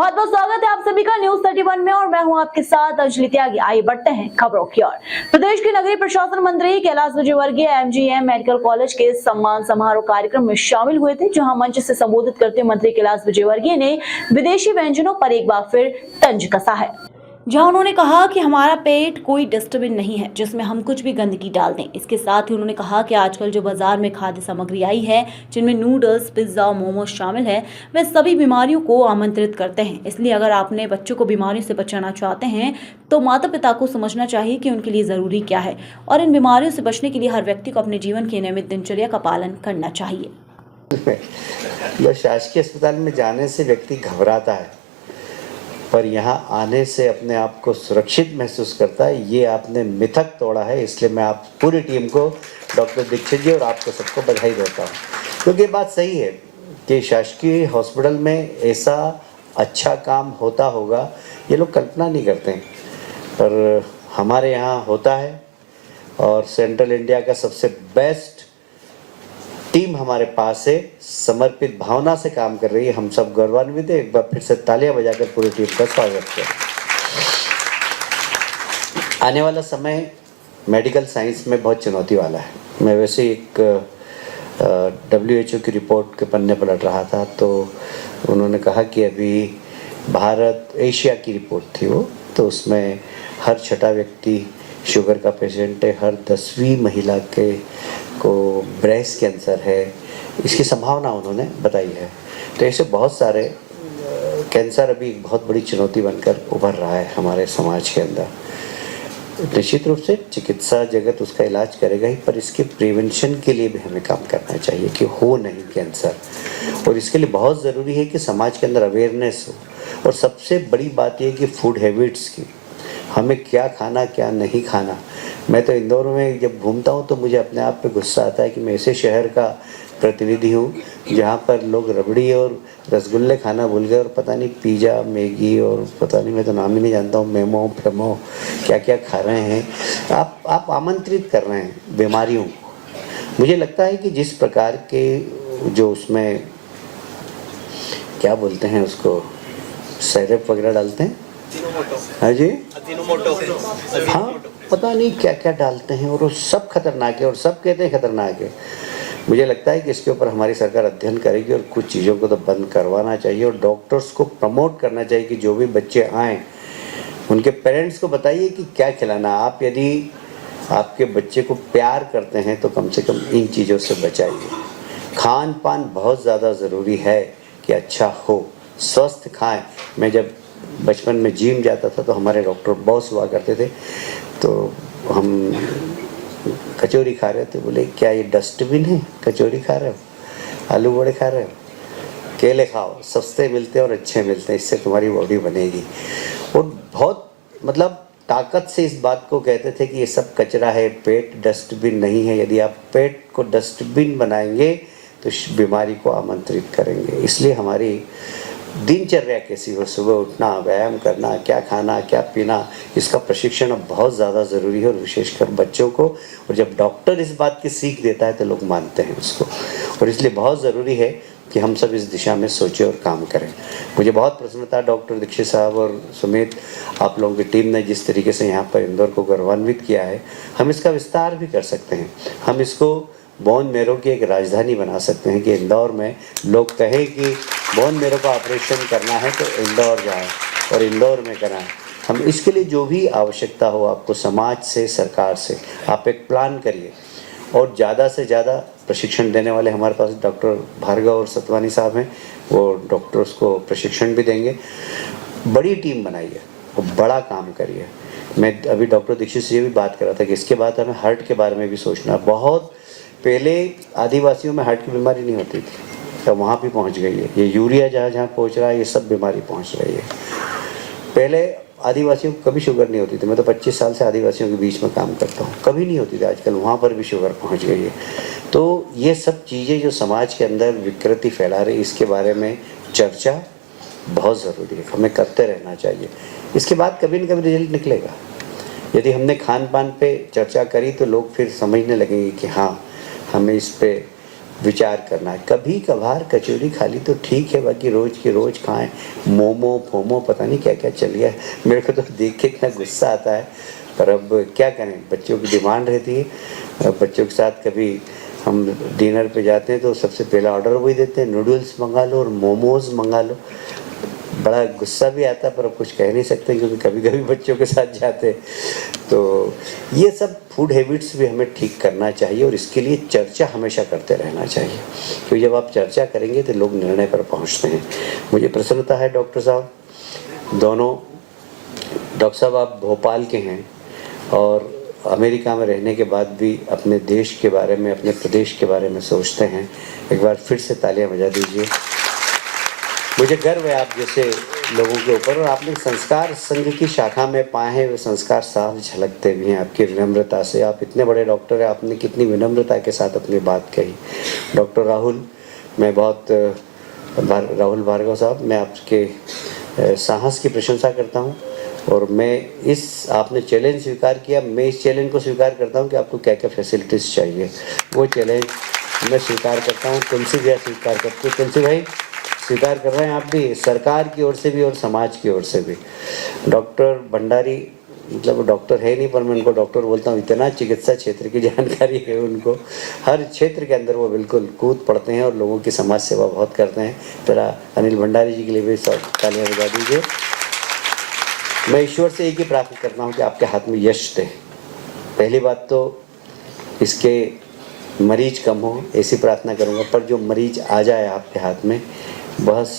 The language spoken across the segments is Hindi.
बहुत बहुत स्वागत है आप सभी का न्यूज 31 में और मैं हूं आपके साथ अंजलि त्यागी। आइए बढ़ते हैं खबरों की ओर। प्रदेश के नगरीय प्रशासन मंत्री Kailash Vijayvargiya MGM medical college के सम्मान समारोह कार्यक्रम में शामिल हुए थे, जहां मंच से संबोधित करते मंत्री कैलाश विजयवर्गीय ने विदेशी व्यंजनों पर एक बार फिर तंज कसा है, जहां उन्होंने कहा कि हमारा पेट कोई डस्टबिन नहीं है जिसमें हम कुछ भी गंदगी डाल दें। इसके साथ ही उन्होंने कहा कि आजकल जो बाजार में खाद्य सामग्री आई है, जिनमें नूडल्स, पिज्जा और मोमोज शामिल है, वे सभी बीमारियों को आमंत्रित करते हैं। इसलिए अगर आपने बच्चों को बीमारियों से बचाना चाहते हैं तो माता पिता को समझना चाहिए कि उनके लिए ज़रूरी क्या है, और इन बीमारियों से बचने के लिए हर व्यक्ति को अपने जीवन की नियमित दिनचर्या का पालन करना चाहिए। शासकीय अस्पताल में जाने से व्यक्ति घबराता है, पर यहाँ आने से अपने आप को सुरक्षित महसूस करता है। ये आपने मिथक तोड़ा है, इसलिए मैं आप पूरी टीम को, डॉक्टर दीक्षित जी और आपको सबको बधाई देता हूँ, क्योंकि ये बात सही है कि शासकीय हॉस्पिटल में ऐसा अच्छा काम होता होगा, ये लोग कल्पना नहीं करते हैं, पर हमारे यहाँ होता है। और सेंट्रल इंडिया का सबसे बेस्ट टीम हमारे पास है, समर्पित भावना से काम कर रही है। हम सब गौरवान्वित हैं। एक बार फिर से तालियां बजाकर पूरी टीम का स्वागत करें। आने वाला समय मेडिकल साइंस में बहुत चुनौती वाला है। मैं वैसे एक WHO की रिपोर्ट के पन्ने पलट रहा था, तो उन्होंने कहा कि अभी भारत एशिया की रिपोर्ट थी वो, तो उसमें हर छठा व्यक्ति शुगर का पेशेंट है, हर 10वीं महिला को ब्रेस्ट कैंसर है, इसकी संभावना उन्होंने बताई है। तो ऐसे बहुत सारे कैंसर अभी एक बहुत बड़ी चुनौती बनकर उभर रहा है हमारे समाज के अंदर। निश्चित रूप से चिकित्सा जगत उसका इलाज करेगा ही, पर इसके प्रिवेंशन के लिए भी हमें काम करना चाहिए कि हो नहीं कैंसर, और इसके लिए बहुत ज़रूरी है कि समाज के अंदर अवेयरनेस हो। और सबसे बड़ी बात यह कि फूड हैबिट्स की, हमें क्या खाना क्या नहीं खाना। मैं तो इंदौर में जब घूमता हूँ तो मुझे अपने आप पे गुस्सा आता है कि मैं ऐसे शहर का प्रतिनिधि हूँ जहाँ पर लोग रबड़ी और रसगुल्ले खाना भूल गए, और पता नहीं पिज़्ज़ा, मैगी और पता नहीं, मैं तो नाम ही नहीं जानता हूँ, मेमो फेमो क्या क्या खा रहे हैं। आप आमंत्रित कर रहे हैं बीमारियों को। मुझे लगता है कि जिस प्रकार के जो उसमें क्या बोलते हैं उसको, सिरप वगैरह डालते हैं, हाँ जी, हाँ पता नहीं क्या क्या डालते हैं, और वो सब खतरनाक है और सब कहते हैं खतरनाक है। मुझे लगता है कि इसके ऊपर हमारी सरकार अध्ययन करेगी और कुछ चीज़ों को तो बंद करवाना चाहिए, और डॉक्टर्स को प्रमोट करना चाहिए कि जो भी बच्चे आएँ उनके पेरेंट्स को बताइए कि क्या खिलाना। आप यदि आपके बच्चे को प्यार करते हैं तो कम से कम इन चीज़ों से बचाइए। खान पान बहुत ज़्यादा ज़रूरी है कि अच्छा हो, स्वस्थ खाएँ। मैं जब बचपन में जिम जाता था तो हमारे डॉक्टर बॉस हुआ करते थे, तो हम कचौरी खा रहे थे, बोले क्या ये डस्टबिन है, कचौरी खा रहे हो, आलू बड़े खा रहे हो, केले खाओ, सस्ते मिलते हैं और अच्छे मिलते हैं, इससे तुम्हारी बॉडी बनेगी। और बहुत मतलब ताकत से इस बात को कहते थे कि ये सब कचरा है, पेट डस्टबिन नहीं है। यदि आप पेट को डस्टबिन बनाएंगे तो बीमारी को आमंत्रित करेंगे। इसलिए हमारी दिनचर्या कैसी हो, सुबह उठना, व्यायाम करना, क्या खाना क्या पीना, इसका प्रशिक्षण अब बहुत ज़्यादा ज़रूरी है, और विशेषकर बच्चों को। और जब डॉक्टर इस बात की सीख देता है तो लोग मानते हैं उसको, और इसलिए बहुत ज़रूरी है कि हम सब इस दिशा में सोचें और काम करें। मुझे बहुत प्रसन्नता डॉक्टर दीक्षित साहब और सुमित, आप लोगों की टीम ने जिस तरीके से यहाँ पर इंदौर को गौरवान्वित किया है, हम इसका विस्तार भी कर सकते हैं। हम इसको बोन मेरो की एक राजधानी बना सकते हैं कि इंदौर में लोग कहें कि बोन मेरो का ऑपरेशन करना है तो इंदौर जाएं और इंदौर में कराएं। हम इसके लिए जो भी आवश्यकता हो, आपको समाज से, सरकार से, आप एक प्लान करिए, और ज़्यादा से ज़्यादा प्रशिक्षण देने वाले हमारे पास डॉक्टर भार्गव और सतवानी साहब हैं, वो डॉक्टर्स को प्रशिक्षण भी देंगे। बड़ी टीम बनाइए और बड़ा काम करिए। मैं अभी डॉक्टर दीक्षित से भी बात कर रहा था कि इसके बाद हमें हार्ट के बारे में भी सोचना। बहुत पहले आदिवासियों में हार्ट की बीमारी नहीं होती थी, तो वहाँ भी पहुँच गई है। ये यूरिया जहाँ जहाँ पहुँच रहा है, ये सब बीमारी पहुँच रही है। पहले आदिवासियों को कभी शुगर नहीं होती थी। मैं तो 25 साल से आदिवासियों के बीच में काम करता हूँ, कभी नहीं होती थी। आजकल वहाँ पर भी शुगर पहुँच गई है। तो ये सब चीज़ें जो समाज के अंदर विकृति फैला रही, इसके बारे में चर्चा बहुत ज़रूरी है, हमें करते रहना चाहिए। इसके बाद कभी न कभी रिजल्ट निकलेगा। यदि हमने खान पान पे चर्चा करी तो लोग फिर समझने लगेंगे कि हाँ, हमें इस पे विचार करना है। कभी कभार कचौरी खा ली तो ठीक है, बाकी रोज की रोज खाएं मोमो फोमो पता नहीं क्या क्या चल गया है। मेरे को तो देख के इतना गुस्सा आता है, पर अब क्या करें, बच्चों की डिमांड रहती है। बच्चों के साथ कभी हम डिनर पे जाते हैं तो सबसे पहला ऑर्डर वही देते हैं, नूडल्स मंगा लो और मोमोज मंगा लो। बड़ा गुस्सा भी आता है, पर अब कुछ कह नहीं सकते क्योंकि कभी कभी बच्चों के साथ जाते हैं। तो ये सब फूड हैबिट्स भी हमें ठीक करना चाहिए और इसके लिए चर्चा हमेशा करते रहना चाहिए, क्योंकि जब आप चर्चा करेंगे तो लोग निर्णय पर पहुंचते हैं। मुझे प्रसन्नता है डॉक्टर साहब, दोनों डॉक्टर साहब आप भोपाल के हैं और अमेरिका में रहने के बाद भी अपने देश के बारे में, अपने प्रदेश के बारे में सोचते हैं। एक बार फिर से तालियां बजा दीजिए। मुझे गर्व है आप जैसे लोगों के ऊपर, और आपने संस्कार संघ की शाखा में पाए हैं, वे संस्कार साफ झलकते भी हैं आपकी विनम्रता से। आप इतने बड़े डॉक्टर हैं, आपने कितनी विनम्रता के साथ अपनी बात कही। डॉक्टर राहुल, मैं बहुत राहुल भार्गव साहब, मैं आपके साहस की प्रशंसा करता हूँ और मैं इस आपने चैलेंज स्वीकार किया, मैं इस चैलेंज को स्वीकार करता हूँ कि आपको क्या क्या फैसिलिटीज़ चाहिए, वो चैलेंज मैं स्वीकार करता हूँ। तुलसी भैया स्वीकार करते हैं, तुलसी भाई स्वीकार कर रहे हैं आप भी, सरकार की ओर से भी और समाज की ओर से भी। डॉक्टर भंडारी, मतलब वो डॉक्टर है नहीं पर मैं उनको डॉक्टर बोलता हूँ, इतना चिकित्सा क्षेत्र की जानकारी है उनको, हर क्षेत्र के अंदर वो बिल्कुल कूद पड़ते हैं और लोगों की समाज सेवा बहुत करते हैं। जरा अनिल भंडारी जी के लिए भी सब तालियां बजा दीजिए। मैं ईश्वर से एक ही प्रार्थना करता हूँ कि आपके हाथ में यश दे। पहली बात तो इसके मरीज कम हो, ऐसी प्रार्थना करूँगा, पर जो मरीज आ जाए आपके हाथ में बस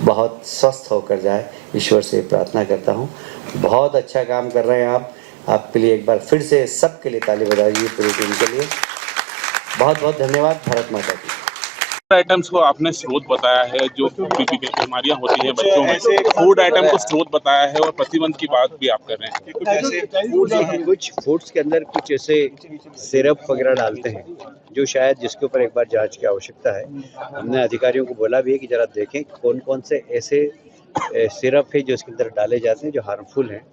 बहुत स्वस्थ होकर जाए, ईश्वर से प्रार्थना करता हूँ। बहुत अच्छा काम कर रहे हैं आप, आपके लिए एक बार फिर से सबके लिए ताली बजाइए, पूरी टीम के लिए बहुत बहुत धन्यवाद। भारत माता की। आइटम्स को आपने स्रोत बताया है, जो बीपी की बीमारियां होती हैं बच्चों में, फूड आइटम को स्रोत बताया है और प्रतिबंध की बात भी आप कर रहे हैं। कुछ फूड्स के अंदर कुछ ऐसे सिरप वगैरह डालते हैं जो शायद जिसके ऊपर एक बार जांच की आवश्यकता है। हमने अधिकारियों को बोला भी है कि जरा देखें कौन कौन से ऐसे सिरप है जो इसके अंदर डाले जाते हैं जो हार्मफुल हैं।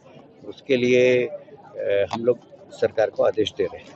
उसके लिए हम लोग सरकार को आदेश दे रहे हैं।